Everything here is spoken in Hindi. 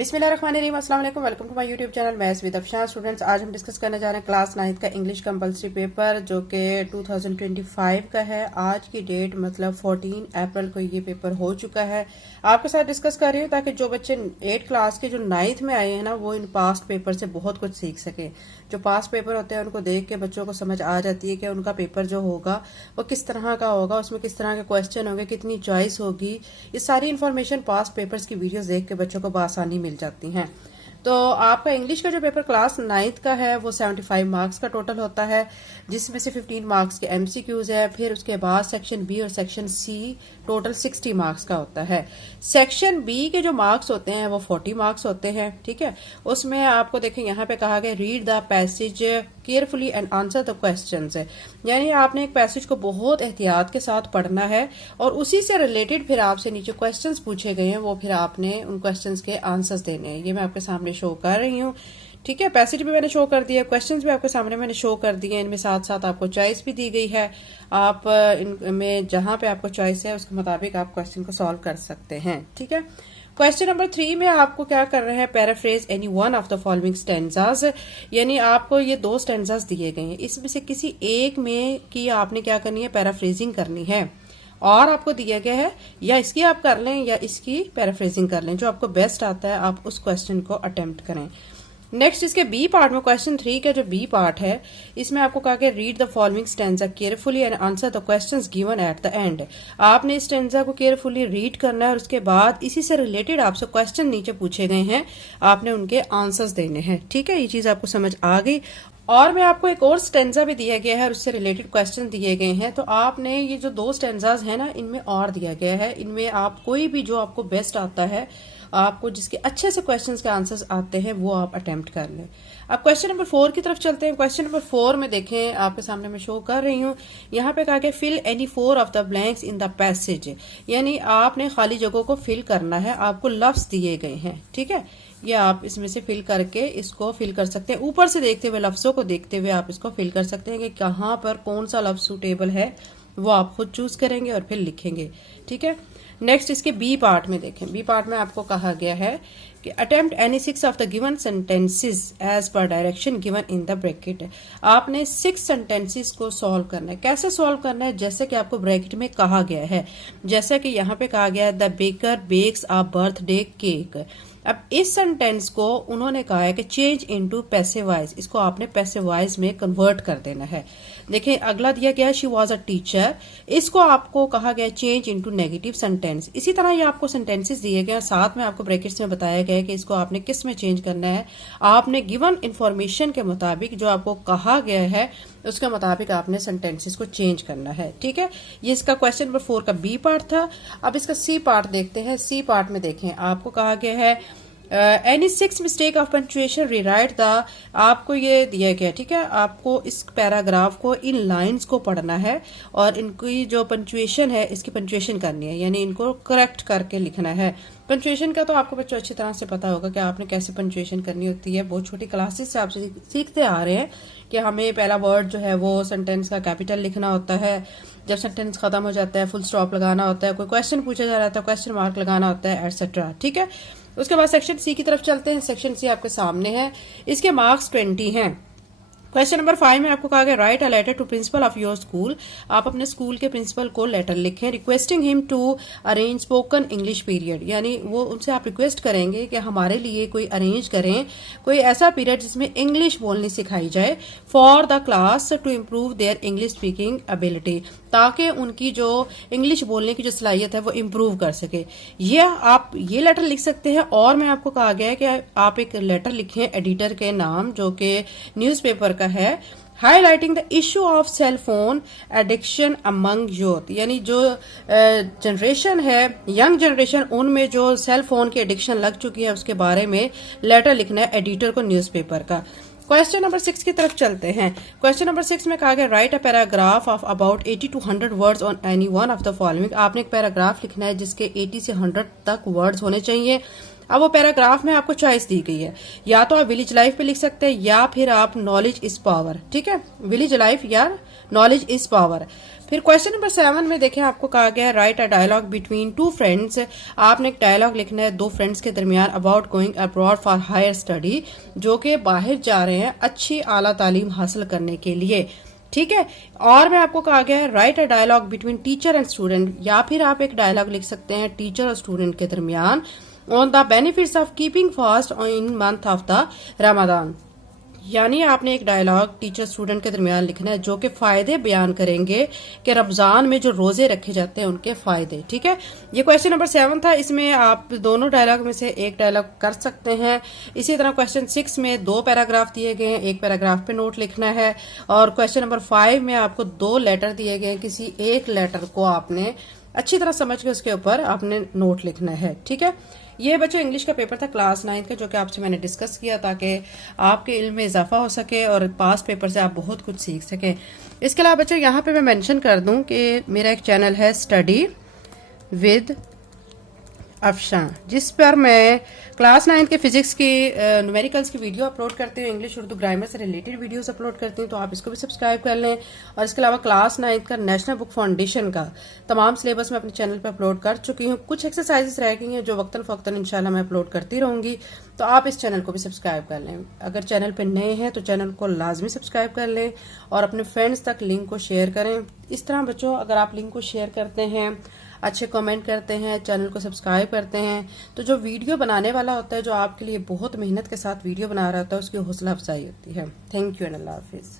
बिस्मिल्लाहिर्रहमानिर्रहीम, अस्सलाम वालेकुम। Welcome to my YouTube channel maths with Afshan. Students, आज हम डिस्कस करने जा रहे हैं क्लास 9 का इंग्लिश कंपलसरी पेपर जो कि 2025 का है। आज की डेट मतलब 14 अप्रैल को ये पेपर हो चुका है। आपके साथ डिस्कस कर रही हूँ ताकि जो बच्चे 8 क्लास के जो 9th में आए हैं ना, वो इन पास्ट पेपर से बहुत कुछ सीख सके। जो पास्ट पेपर होते हैं उनको देख के बच्चों को समझ आ जाती है कि उनका पेपर जो होगा वो किस तरह का होगा, उसमें किस तरह के क्वेश्चन होंगे, कितनी चॉइस होगी। ये सारी इन्फॉर्मेशन पास्ट पेपर्स की वीडियोस देख के बच्चों को बआसानी मिल जाती हैं। तो आपका इंग्लिश का जो पेपर क्लास 9th का है वो 75 मार्क्स का टोटल होता है, जिसमें से 15 मार्क्स के एमसीक्यूज है। फिर उसके बाद सेक्शन बी और सेक्शन सी टोटल 60 मार्क्स का होता है। सेक्शन बी के जो मार्क्स होते हैं वो 40 मार्क्स होते हैं, ठीक है। उसमें आपको देखें यहाँ पे कहा गया read the passage carefully and answer the questions, यानी आपने एक पैसेज को बहुत एहतियात के साथ पढ़ना है और उसी से रिलेटेड फिर आपसे नीचे क्वेश्चंस पूछे गए हैं, वो फिर आपने उन क्वेश्चंस के आंसर्स देने हैं। ये मैं आपके सामने शो कर रही हूँ, ठीक है। पैसेज भी मैंने शो कर दिया, क्वेश्चंस भी आपके सामने मैंने शो कर दिए। इनमें साथ साथ आपको चॉइस भी दी गई है। आप इनमें जहां पे आपको चॉइस है उसके मुताबिक आप क्वेश्चन को सॉल्व कर सकते हैं, ठीक है। क्वेश्चन नंबर 3 में आपको क्या कर रहे हैं, paraphrase any one of the following stanzas, यानी आपको ये 2 स्टैंजाज दिए गए हैं, इसमें से किसी एक में की आपने क्या करनी है, पैराफ्रेजिंग करनी है। और आपको दिया गया है या इसकी आप कर लें या इसकी पैराफ्रेजिंग कर लें, जो आपको बेस्ट आता है आप उस क्वेश्चन को अटेम्प्ट करें। नेक्स्ट इसके बी पार्ट में, क्वेश्चन 3 का जो बी पार्ट है, इसमें आपको कहा गया read the following stanza carefully and answer the questions given at the end. आपने इस स्टैंजा को केयरफुली रीड करना है और उसके बाद इसी से रिलेटेड आपसे क्वेश्चन नीचे पूछे गए हैं, आपने उनके आंसर्स देने हैं, ठीक है। ये चीज आपको समझ आ गई। और मैं आपको एक और स्टेंजा भी दिया गया है और उससे रिलेटेड क्वेश्चन दिए गए हैं। तो आपने ये जो 2 स्टेंजाज है ना, इनमें और दिया गया है, इनमें आप कोई भी जो आपको बेस्ट आता है, आपको जिसके अच्छे से क्वेश्चंस के आंसर्स आते हैं, वो आप अटेम्प्ट कर लें। अब क्वेश्चन नंबर 4 की तरफ चलते हैं। क्वेश्चन नंबर 4 में देखें, आपके सामने मैं शो कर रही हूँ, यहाँ पे कहा गया fill any 4 of the blanks in the passage, यानी आपने खाली जगहों को फिल करना है। आपको लफ्ज दिए गए हैं, ठीक है, ये आप इसमें से फिल करके इसको फिल कर सकते हैं। ऊपर से देखते हुए, लफ्जों को देखते हुए आप इसको फिल कर सकते हैं कि कहाँ पर कौन सा लफ्ज सूटेबल है, वो आप खुद चूज करेंगे और फिर लिखेंगे, ठीक है। नेक्स्ट इसके बी पार्ट में देखें, बी पार्ट में आपको कहा गया है कि attempt any 6 of the given sentences as per direction given in the bracket. आपने 6 सेंटेंसेस को सॉल्व करना है। कैसे सॉल्व करना है, जैसे कि आपको ब्रैकेट में कहा गया है, जैसे कि यहाँ पे कहा गया है the baker bakes a birthday cake. अब इस सेंटेंस को उन्होंने कहा है कि चेंज इनटू पैसिव वॉइस, इसको आपने पैसिव वॉइस में कन्वर्ट कर देना है। देखिए अगला दिया गया शी वॉज अ टीचर, इसको आपको कहा गया चेंज इनटू नेगेटिव सेंटेंस। इसी तरह ये आपको सेंटेंसेस दिए गए हैं, साथ में आपको ब्रैकेट्स में बताया गया है कि इसको आपने किस में चेंज करना है। आपने गिवन इंफॉर्मेशन के मुताबिक, जो आपको कहा गया है उसके मुताबिक आपने सेंटेंसेस को चेंज करना है, ठीक है। ये इसका क्वेश्चन नंबर 4 का बी पार्ट था। अब इसका सी पार्ट देखते हैं। सी पार्ट में देखें, आपको कहा गया है any 6 mistake of punctuation rewrite the, आपको ये दिया गया, ठीक है। आपको इस पैराग्राफ को, इन लाइंस को पढ़ना है और इनकी जो पंचुएशन है इसकी पंचुएशन करनी है, यानी इनको करेक्ट करके लिखना है। पंचुएशन का तो आपको बच्चों अच्छी तरह से पता होगा कि आपने कैसे पंचुएशन करनी होती है। बहुत छोटी क्लासेस से आप सीखते आ रहे हैं कि हमें पहला वर्ड जो है वो सेंटेंस का कैपिटल लिखना होता है, जब सेंटेंस खत्म हो जाता है फुल स्टॉप लगाना होता है, कोई क्वेश्चन पूछा जा रहा है तो क्वेश्चन मार्क लगाना होता है, एटसेट्रा, ठीक है। उसके बाद सेक्शन सी की तरफ चलते हैं। सेक्शन सी आपके सामने है, इसके मार्क्स 20 हैं। क्वेश्चन नंबर 5 में आपको कहा गया write a letter to principal of your school, आप अपने स्कूल के प्रिंसिपल को लेटर लिखें, requesting him to arrange spoken English period, यानी वो उनसे आप रिक्वेस्ट करेंगे कि हमारे लिए कोई अरेंज करें, कोई ऐसा पीरियड जिसमें इंग्लिश बोलनी सिखाई जाए, for the class to improve their English speaking ability, ताकि उनकी जो इंग्लिश बोलने की जो सलाहियत है वो इम्प्रूव कर सके। ये आप ये लेटर लिख सकते हैं। और मैं आपको कहा गया है कि आप एक लेटर लिखें एडिटर के नाम, जो कि न्यूज़पेपर का है, highlighting the issue of cell phone addiction among youth, यानी जो जनरेशन है, यंग जनरेशन, उनमें जो सेल फोन की एडिक्शन लग चुकी है उसके बारे में लेटर लिखना है एडिटर को न्यूज़पेपर का। क्वेश्चन नंबर 6 की तरफ चलते हैं। क्वेश्चन नंबर 6 में कहा गया write a paragraph of about 80 to 100 words on any one of the following. आपने एक पैराग्राफ लिखना है जिसके 80 से 100 तक वर्ड्स होने चाहिए। अब वो पैराग्राफ में आपको चॉइस दी गई है, या तो आप विलेज लाइफ पे लिख सकते हैं या फिर आप नॉलेज इज पावर, ठीक है, विलेज लाइफ या नॉलेज इज पावर। फिर क्वेश्चन नंबर 7 में देखें, आपको कहा गया है write a dialogue between two friends. आपने एक डायलॉग लिखना है दो फ्रेंड्स के दरमियान about going abroad for higher study, जो कि बाहर जा रहे हैं अच्छी आला तालीम हासिल करने के लिए। ठीक है। और में आपको कहा गया है write a dialogue between teacher and student, या फिर आप एक डायलॉग लिख सकते हैं टीचर और स्टूडेंट के दरमियान on the benefits of keeping fast in month of the Ramzan. यानी आपने एक डायलॉग टीचर स्टूडेंट के दरमियान लिखना है जो कि फायदे बयान करेंगे कि रमजान में जो रोजे रखे जाते हैं उनके फायदे। ठीक है। ये क्वेश्चन नंबर 7 था। इसमें आप दोनों डायलॉग में से एक डायलॉग कर सकते हैं। इसी तरह क्वेश्चन 6 में 2 पैराग्राफ दिए गए हैं, एक पैराग्राफ पे नोट लिखना है। और क्वेश्चन नंबर 5 में आपको 2 लेटर दिए गए हैं, किसी एक लेटर को आपने अच्छी तरह समझ के उसके ऊपर आपने नोट लिखना है। ठीक है। ये बच्चों इंग्लिश का पेपर था क्लास 9 का, जो कि आपसे मैंने डिस्कस किया ताकि आपके इल्म में इजाफा हो सके और पास पेपर से आप बहुत कुछ सीख सकें। इसके अलावा बच्चों यहाँ पे मैं मेंशन कर दूं कि मेरा एक चैनल है स्टडी विद अफशां, जिस पर मैं क्लास 9 के फिजिक्स की न्यूमेरिकल्स की वीडियो अपलोड करती हूँ, इंग्लिश उर्दू ग्रामर से रिलेटेड वीडियोस अपलोड करती हूँ, तो आप इसको भी सब्सक्राइब कर लें। और इसके अलावा क्लास 9 का नेशनल बुक फाउंडेशन का तमाम सिलेबस मैं अपने चैनल पर अपलोड कर चुकी हूँ। कुछ एक्सरसाइजेस रह गई हैं जो वक्तन फवक्तन इंशाल्लाह मैं अपलोड करती रहूंगी, तो आप इस चैनल को भी सब्सक्राइब कर लें। अगर चैनल पर नए हैं तो चैनल को लाजमी सब्सक्राइब कर लें और अपने फ्रेंड्स तक लिंक को शेयर करें। इस तरह बच्चों अगर आप लिंक को शेयर करते हैं, अच्छे कमेंट करते हैं, चैनल को सब्सक्राइब करते हैं, तो जो वीडियो बनाने वाला होता है, जो आपके लिए बहुत मेहनत के साथ वीडियो बना रहा होता है, उसकी हौसला अफजाई होती है। Thank you and Allah Hafiz.